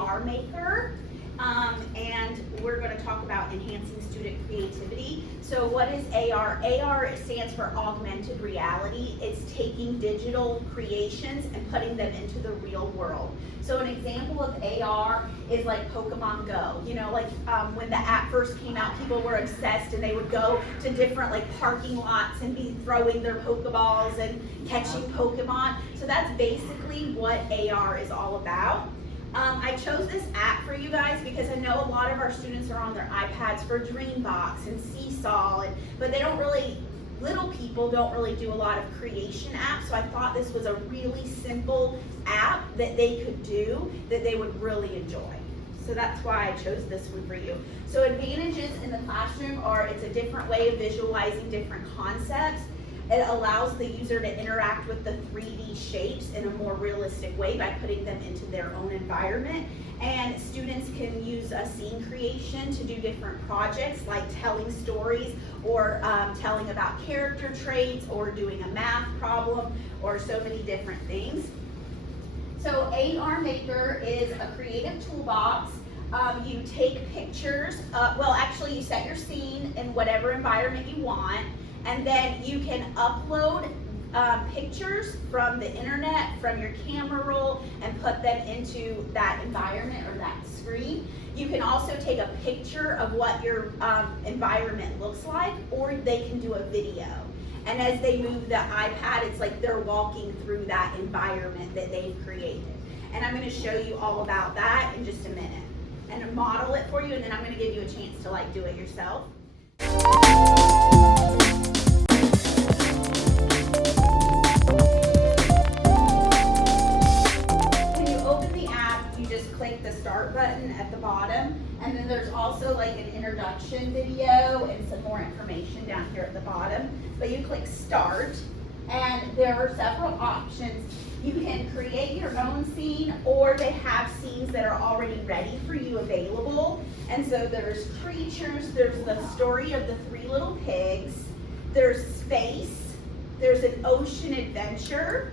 AR Maker. And we're going to talk about enhancing student creativity. So what is AR? AR stands for augmented reality. It's taking digital creations and putting them into the real world. So an example of AR is like Pokemon Go. You know, like when the app first came out, people were obsessed and they would go to different like parking lots and be throwing their Pokeballs and catching Pokemon. So that's basically what AR is all about. I chose this app for you guys because I know a lot of our students are on their iPads for Dreambox and Seesaw, but they don't really, little people don't really do a lot of creation apps, so I thought this was a really simple app that they could do that they would really enjoy. So that's why I chose this one for you. So advantages in the classroom are it's a different way of visualizing different concepts. It allows the user to interact with the 3D shapes in a more realistic way by putting them into their own environment. And students can use a scene creation to do different projects like telling stories or telling about character traits or doing a math problem or so many different things. So AR Maker is a creative toolbox. You take pictures, well actually you set your scene in whatever environment you want, and then you can upload pictures from the internet, from your camera roll, and put them into that environment or that screen. You can also take a picture of what your environment looks like, or they can do a video. And as they move the iPad, it's like they're walking through that environment that they've created. And I'm going to show you all about that in just a minute and model it for you, and then I'm going to give you a chance to like do it yourself. Click the start button at the bottom, and then there's also like an introduction video and some more information down here at the bottom. But you click start, and there are several options. You can create your own scene, or they have scenes that are already ready for you available. And so there's creatures, there's the story of the 3 little pigs, there's space, there's an ocean adventure,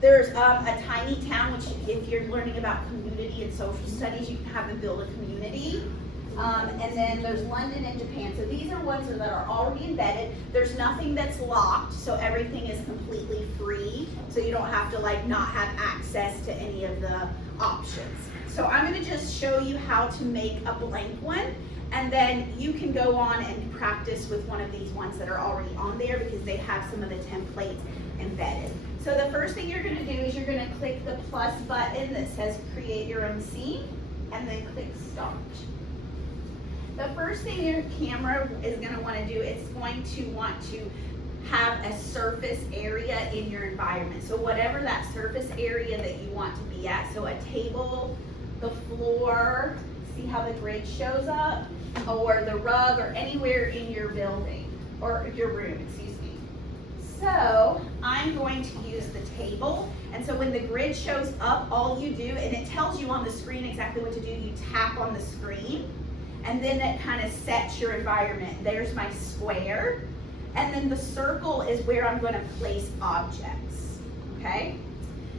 there's a tiny town, which if you're learning about community and social studies, you can have them build a community. And then there's London and Japan. So these are ones that are already embedded. There's nothing that's locked, so everything is completely free. So you don't have to like not have access to any of the options. So I'm gonna just show you how to make a blank one, and then you can go on and practice with one of these ones that are already on there because they have some of the templates embedded. So the first thing you're going to do is you're going to click the plus button that says create your own scene, and then click start. The first thing your camera is going to want to do, it's going to want to have a surface area in your environment. So whatever that surface area that you want to be at, so a table, the floor, see how the grid shows up, or the rug, or anywhere in your building, or your room, excuse me. So I'm going to use the table, and so when the grid shows up, all you do, and it tells you on the screen exactly what to do, you tap on the screen, and then it kind of sets your environment. There's my square, and then the circle is where I'm going to place objects, okay?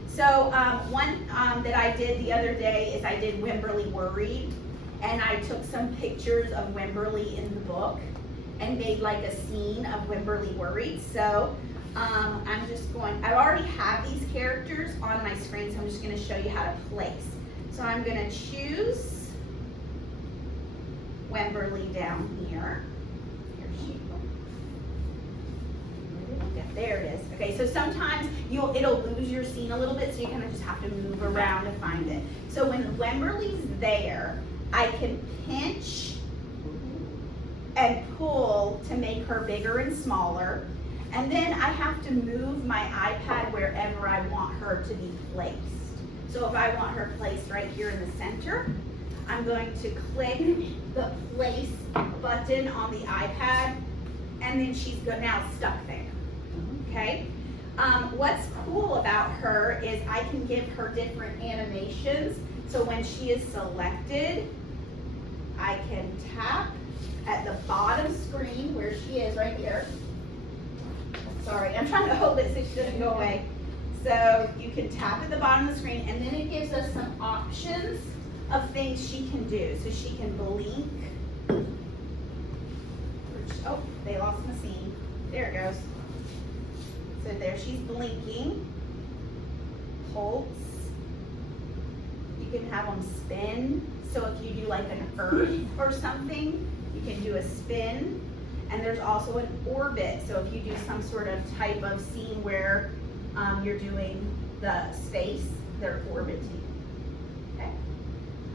So one that I did the other day is I did Wimberley Worried, and I took some pictures of Wimberley in the book and made like a scene of Wimberley Worried. So I'm just going, I already have these characters on my screen, so I'm just going to show you how to place. So I'm going to choose Wimberley down here. There it is. Okay, so sometimes it'll lose your scene a little bit, so you kind of just have to move around to find it. So when Wimberley's there, I can pinch and pull to make her bigger and smaller. And then I have to move my iPad wherever I want her to be placed. So if I want her placed right here in the center, I'm going to click the place button on the iPad, and then she's now stuck there, okay? What's cool about her is I can give her different animations. So when she is selected, I can tap at the bottom screen where she is right here. Sorry, I'm trying to hold it so she doesn't go away. So you can tap at the bottom of the screen, and then it gives us some options of things she can do. So she can blink. Oh, they lost my scene. There it goes. So there she's blinking. Pulse. You can have them spin. So if you do like an earth or something, you can do a spin. And there's also an orbit. So if you do some sort of type of scene where you're doing the space, they're orbiting. Okay?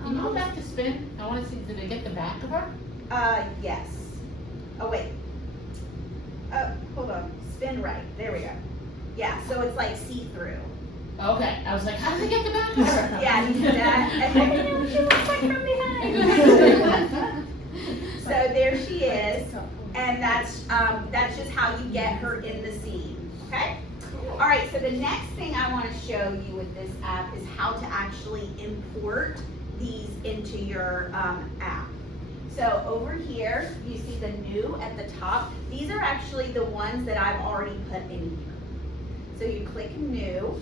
Can you go back to spin? I want to see, did I get the back of her? Yes. Oh, wait. Hold on. Spin right. There we go. Yeah, so it's like see-through. Okay, I was like, how did I get the back of her? Yeah, you do that. She looks like from behind. So there she is, and that's just how you get her in the scene, okay? All right, so the next thing I want to show you with this app is how to actually import these into your app. So over here, you see the new at the top. These are actually the ones that I've already put in here. So you click new.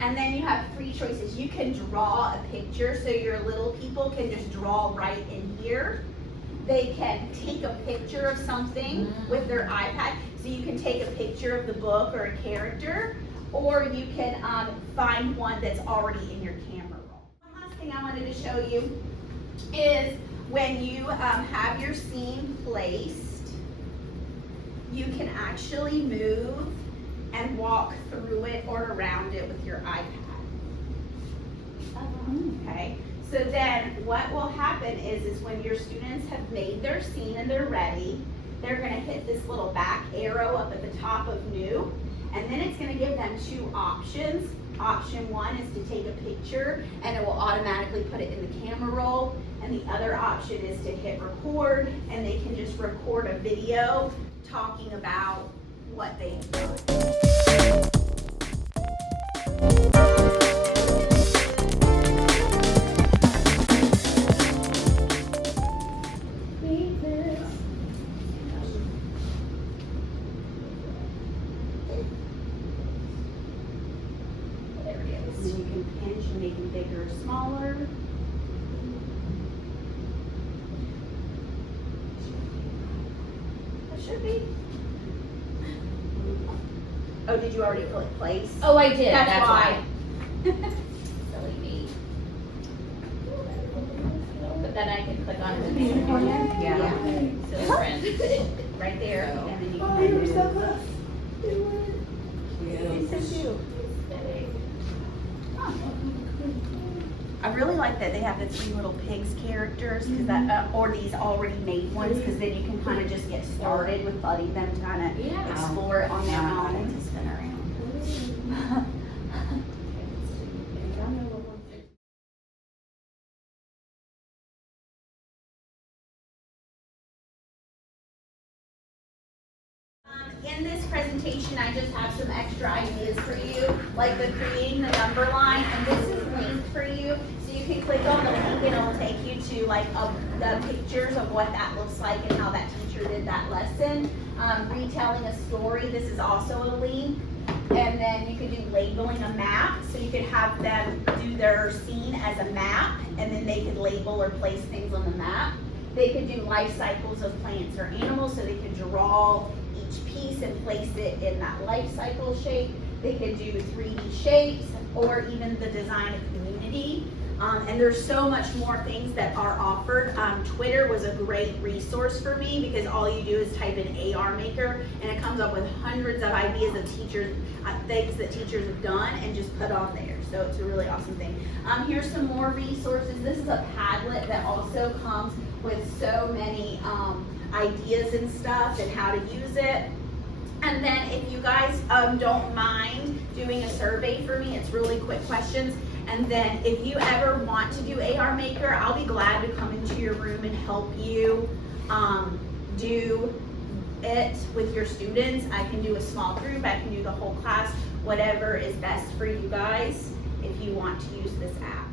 And then you have 3 choices. You can draw a picture, so your little people can just draw right in here. They can take a picture of something with their iPad. So you can take a picture of the book or a character, or you can find one that's already in your camera roll. One last thing I wanted to show you is when you have your scene placed, you can actually move and walk through it or around it with your iPad. Okay, so then what will happen is when your students have made their scene and they're ready, they're gonna hit this little back arrow up at the top of new, and then it's gonna give them 2 options. Option 1 is to take a picture and it will automatically put it in the camera roll, and the other option is to hit record, and they can just record a video talking about what they've done. There it is. And you can pinch and make them bigger or smaller. It should be. Oh, did you already click place? Oh, I did, That's that's why. why. Silly me. But then I can click on it. Yeah. So friend. Right there, and then you can. Oh, you're so close. It's so cute. I really like that they have the 3 little pigs characters, because that or these already made ones, because then you can kind of just get started with letting them kind of explore it on their own. To spin around. In this presentation, I just have some extra ideas for you, like the creating the number line, and this is linked for you, so you can click on the link and it'll take you to like the pictures of what that looks like and how that teacher did that lesson. Retelling a story, this is also a link, and then you could do labeling a map, so you could have them do their scene as a map, and then they could label or place things on the map. They could do life cycles of plants or animals, so they could draw each piece and place it in that life cycle shape. They could do 3D shapes, or even the design of community. And there's so much more things that are offered. Twitter was a great resource for me, because all you do is type in AR Maker and it comes up with hundreds of ideas of teachers, things that teachers have done and just put on there. So it's a really awesome thing. Here's some more resources. This is a Padlet that also comes with so many ideas and stuff and how to use it. And then if you guys don't mind doing a survey for me, it's really quick questions. And then if you ever want to do AR Maker, I'll be glad to come into your room and help you do it with your students. I can do a small group, I can do the whole class, whatever is best for you guys if you want to use this app.